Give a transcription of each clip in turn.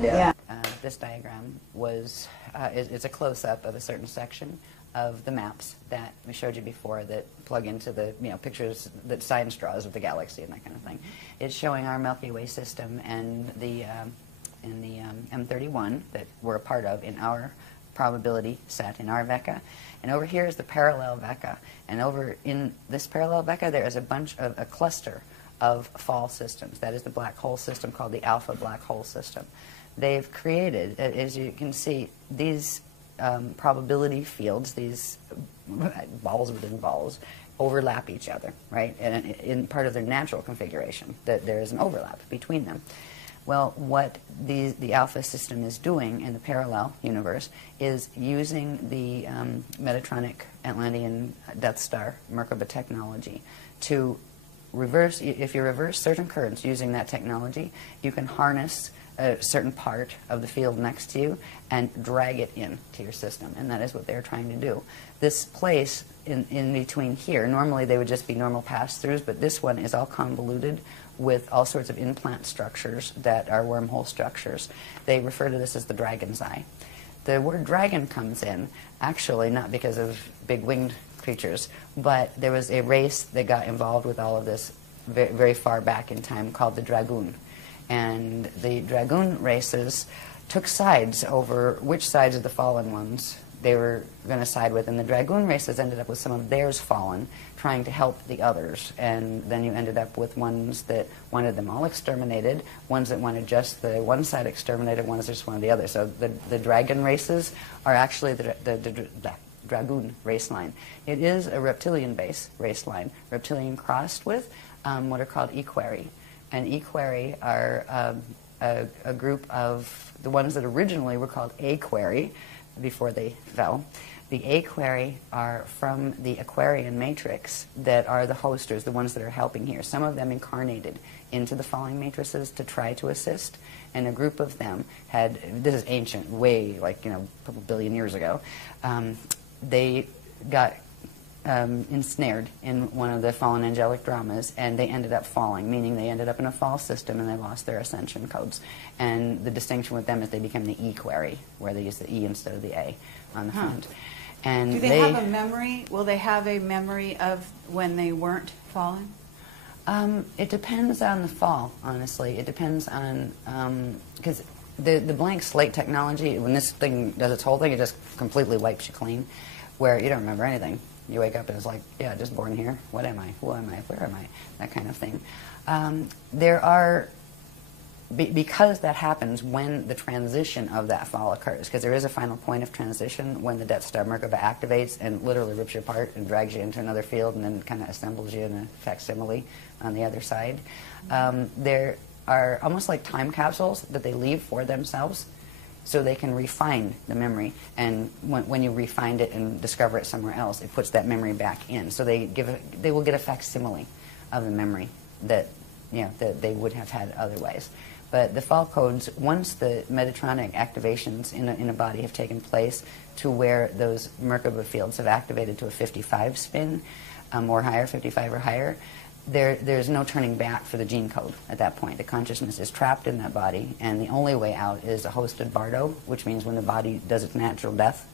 Yeah. This diagram was is a close-up of a certain section of the maps that we showed you before that plug into the pictures that science draws of the galaxy and that kind of thing. It's showing our Milky Way system and the M31 that we're a part of in our probability set in our Vecca. And over here is the parallel Vecca. And over in this parallel Vecca there is a cluster of fall systems. That is the black hole system called the alpha black hole system. They've created, as you can see, these probability fields, these balls within balls, overlap each other, right? And in part of their natural configuration, that there is an overlap between them. Well, what the alpha system is doing in the parallel universe is using the Metatronic Atlantean Death Star Merkaba technology to reverse. If you reverse certain currents using that technology, you can harness a certain part of the field next to you and drag it into your system, and that is what they're trying to do. This place in between here, normally they would just be normal pass-throughs, but this one is all convoluted with all sorts of implant structures that are wormhole structures. They refer to this as the dragon's eye. The word dragon comes in, actually, not because of big winged creatures, but there was a race that got involved with all of this very, very far back in time called the Dragoon. And the Dragoon races took sides over which sides of the fallen ones they were going to side with. And the Dragoon races ended up with some of theirs fallen, trying to help the others. And then you ended up with ones that wanted them all exterminated, ones that wanted just the one side exterminated, ones that just wanted the other. So the dragon races are actually the Dragoon race line. It is a reptilian-based race line, reptilian crossed with what are called equerry. And equerry are a group of the ones that originally were called aquery before they fell. The aquery are from the Aquarian matrix that are the hosters, the ones that are helping here. Some of them incarnated into the falling matrices to try to assist, and a group of them had, this is ancient, way like, a couple billion years ago, they got ensnared in one of the fallen angelic dramas, and they ended up falling, meaning they ended up in a fall system and they lost their ascension codes. And the distinction with them is they became the equerry, where they use the E instead of the A on the front. And do they have a memory? Will they have a memory of when they weren't fallen? It depends on the fall, honestly. It depends on, because the blank slate technology, when this thing does its whole thing, it just completely wipes you clean, where you don't remember anything. You wake up and it's like, yeah, just born here. What am I? Who am I? Where am I? That kind of thing. There are, because that happens when the transition of that fall occurs, because there is a final point of transition when the Death Star Merkaba activates and literally rips you apart and drags you into another field and then kind of assembles you in a facsimile on the other side. There are almost like time capsules that they leave for themselves, so they can refine the memory, and when you refine it and discover it somewhere else, it puts that memory back in. So they will get a facsimile of the memory that that they would have had otherwise. But the fall codes, once the Metatronic activations in a body have taken place to where those Merkaba fields have activated to a 55 spin or higher, 55 or higher, there's no turning back for the gene code at that point. The consciousness is trapped in that body, and the only way out is a hosted bardo, which means when the body does its natural death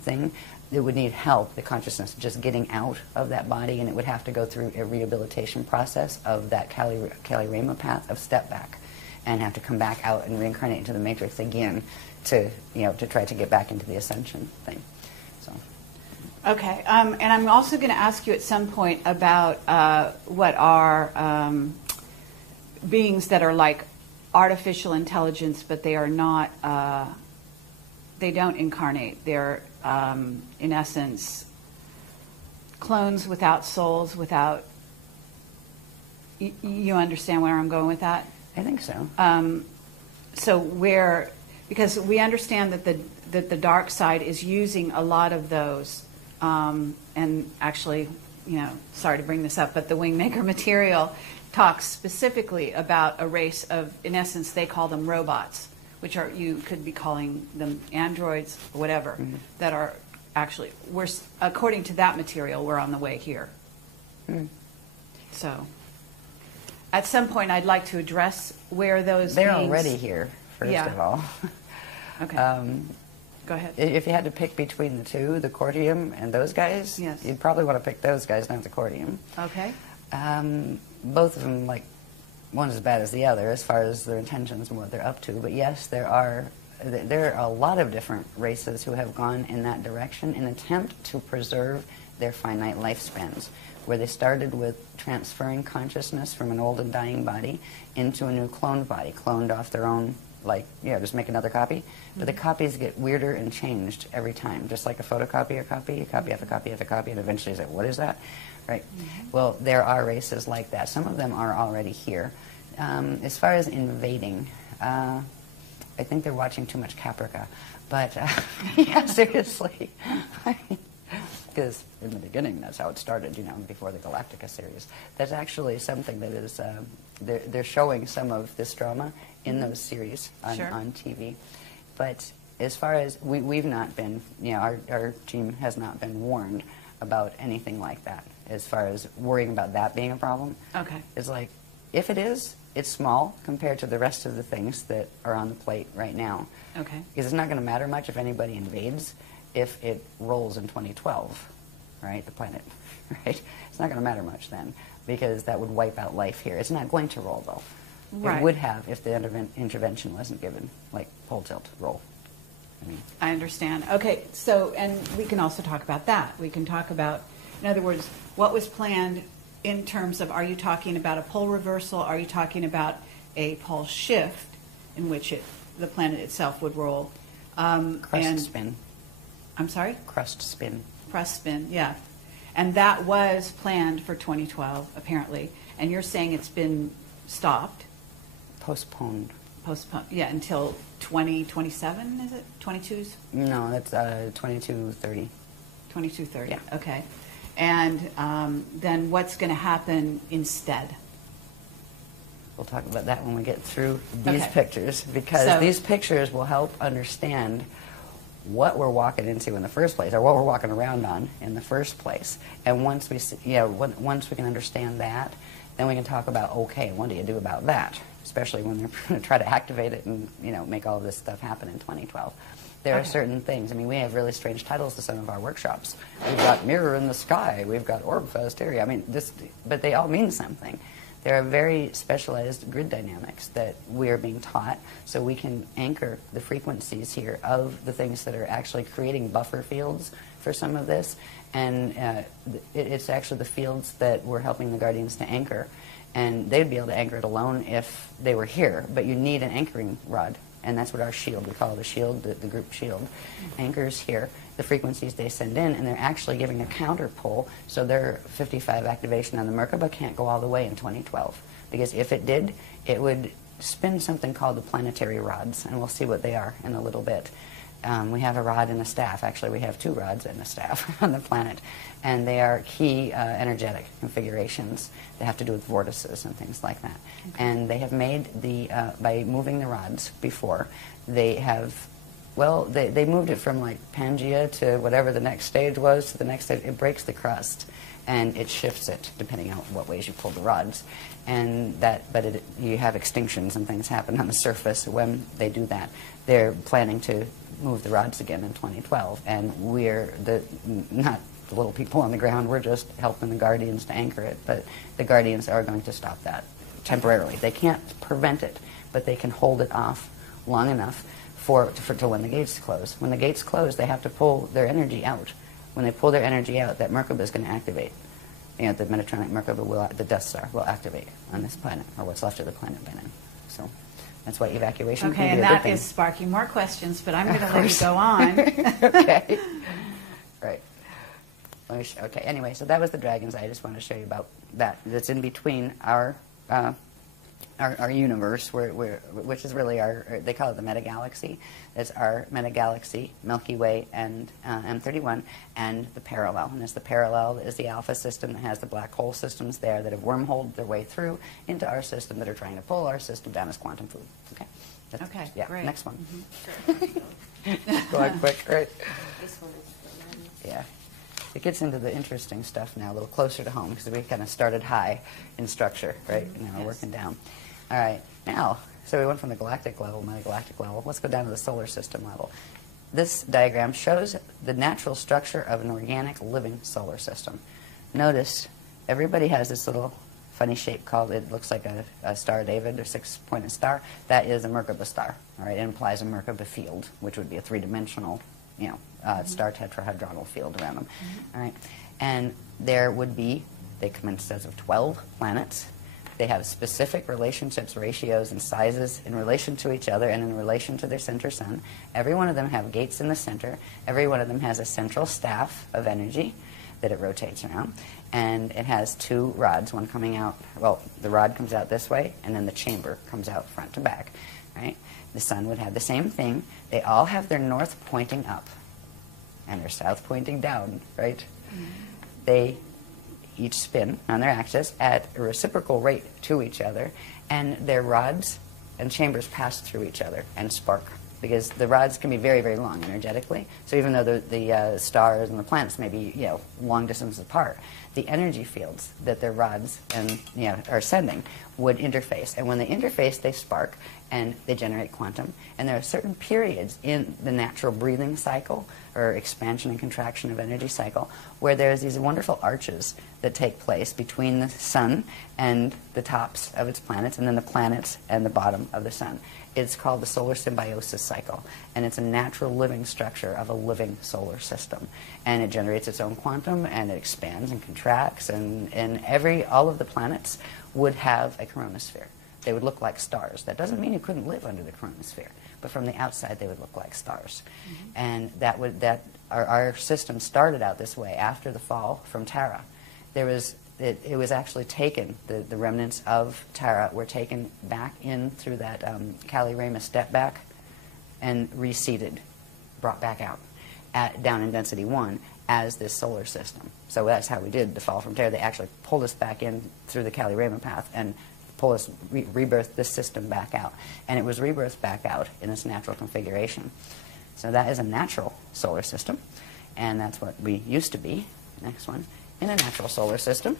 thing, it would need help, the consciousness, just getting out of that body, and it would have to go through a rehabilitation process of that Kali Rama path of step back, and have to come back out and reincarnate into the matrix again to try to get back into the ascension thing. So. Okay, and I'm also going to ask you at some point about what are beings that are like artificial intelligence, but they are not, they don't incarnate. They're, in essence, clones without souls, without, you understand where I'm going with that? I think so. Because we understand that the dark side is using a lot of those. And actually, sorry to bring this up, but the Wingmaker material talks specifically about a race of, in essence, they call them robots, which are, you could be calling them androids, or whatever, that are actually, according to that material, we're on the way here. So, at some point, I'd like to address where those They're beings, already here. first Yeah. of all. Okay. Go ahead. If you had to pick between the two, the cordium and those guys, Yes. you'd probably want to pick those guys, not the cordium. Okay. Both of them, like, one's as bad as the other as far as their intentions and what they're up to. But yes, there are a lot of different races who have gone in that direction in an attempt to preserve their finite lifespans, where they started with transferring consciousness from an old and dying body into a new cloned body, cloned off their own, like, just make another copy. But the copies get weirder and changed every time, just like a photocopier copy, a copy after copy after copy, and eventually it's like, what is that? Right? Well, there are races like that. Some of them are already here. As far as invading, I think they're watching too much Caprica. But, yeah, seriously. Because in the beginning, that's how it started, before the Galactica series. That's actually something that is, they're showing some of this drama in those series on TV. But as far as, we've not been, our team has not been warned about anything like that, as far as worrying about that being a problem. Okay. It's like, if it is, it's small compared to the rest of the things that are on the plate right now. Okay. Because it's not going to matter much if anybody invades if it rolls in 2012, right, the planet, right? It's not going to matter much then, because that would wipe out life here. It's not going to roll, though. Right. It would have if the intervention wasn't given, like pole tilt, roll. I understand. Okay, so, and we can also talk about that. We can talk about, in other words, what was planned in terms of, are you talking about a pole reversal? Are you talking about a pole shift in which the planet itself would roll? Crust spin. I'm sorry? Crust spin. Crust spin, yeah. And that was planned for 2012, apparently. And you're saying it's been stopped? Postponed. Postponed, yeah, until 2027, is it? 22's? No, that's 2230. 2230, Yeah. okay. And then what's going to happen instead? We'll talk about that when we get through these Okay. pictures, because these pictures will help understand what we're walking into in the first place, or what we're walking around on in the first place. And once we once we can understand that, then we can talk about, okay, what do you do about that? Especially when they're going to try to activate it and make all of this stuff happen in 2012. There are certain things. I mean, we have really strange titles to some of our workshops. We've got Mirror in the Sky. We've got Orbfest area. I mean, but they all mean something. There are very specialized grid dynamics that we are being taught, so we can anchor the frequencies here of the things that are actually creating buffer fields for some of this. And it's actually the fields that we're helping the Guardians to anchor. And they'd be able to anchor it alone if they were here, but you need an anchoring rod. And that's what our shield, we call it a shield, the group shield, anchors here the frequencies they send in, and they're actually giving a counter pull, so their 55 activation on the Merkaba can't go all the way in 2012. Because if it did, it would spin something called the Planetary Rods, and we'll see what they are in a little bit. We have a rod and a staff. Actually, we have two rods and a staff on the planet, and they are key energetic configurations that have to do with vortices and things like that. Okay. And they have made by moving the rods before, they have, well, they moved it from like Pangea to whatever the next stage was to the next stage. It breaks the crust, and it shifts it depending on what ways you pull the rods. And you have extinctions and things happen on the surface when they do that. They're planning to move the rods again in 2012, and we're not the little people on the ground. We're just helping the Guardians to anchor it, but the Guardians are going to stop that temporarily. They can't prevent it, but they can hold it off long enough to when the gates close. When the gates close, they have to pull their energy out. When they pull their energy out, that Merkaba is going to activate. The Metatronic Merkaba the Death Star will activate on this planet, or what's left of the planet by then. So that's why evacuation can be a good thing. Okay, and that is sparking more questions, but I'm going to let you go on. Okay. Right. Okay, anyway, so that was the dragons. I just want to show you about that. That's in between our universe, which is really they call it the metagalaxy. It's our metagalaxy, Milky Way, and M31, and the parallel. And it's the parallel that is the alpha system that has the black hole systems there that have wormholed their way through into our system that are trying to pull our system down as quantum food. Okay? Okay, yeah, great. Next one. Mm-hmm. Go on quick, right? This one is Yeah. It gets into the interesting stuff now, a little closer to home, because we kind of started high in structure, right? And now we're working down. All right. Now, So we went from the galactic level, metagalactic level. Let's go down to the solar system level. This diagram shows the natural structure of an organic living solar system. Notice everybody has this little funny shape called, it looks like a Star of David or six-pointed star. That is a Merkaba star. All right, it implies a Merkaba field, which would be a three-dimensional, star tetrahedronal field around them. All right, and there would be, they come in sets of 12 planets. They have specific relationships, ratios, and sizes in relation to each other and in relation to their center sun. Every one of them have gates in the center. Every one of them has a central staff of energy that it rotates around. And it has two rods, one coming out, well, the rod comes out this way, and then the chamber comes out front to back. Right? The sun would have the same thing. They all have their north pointing up and their south pointing down, right? They each spin on their axis at a reciprocal rate to each other, and their rods and chambers pass through each other and spark, because the rods can be very, very long energetically. So even though the stars and the planets may be long distances apart, the energy fields that their rods and are sending would interface, and when they interface, they spark and they generate quantum. And there are certain periods in the natural breathing cycle or expansion and contraction of energy cycle where there's these wonderful arches that take place between the sun and the tops of its planets, and then the planets and the bottom of the sun. It's called the solar symbiosis cycle, and it's a natural living structure of a living solar system. And it generates its own quantum, and it expands and contracts, and all of the planets would have a coronosphere. They would look like stars. That doesn't mean you couldn't live under the coronosphere, but from the outside they would look like stars. And our system started out this way after the fall from Terra. It was actually taken, the remnants of Terra were taken back in through that Kali-Rama step back and reseeded, brought back out down in density 1 as this solar system. So that's how we did the fall from Terra. They actually pulled us back in through the Kali-Rama path and pull us, rebirth this system back out. And it was rebirthed back out in its natural configuration. So that is a natural solar system, and that's what we used to be. Next one, in a natural solar system.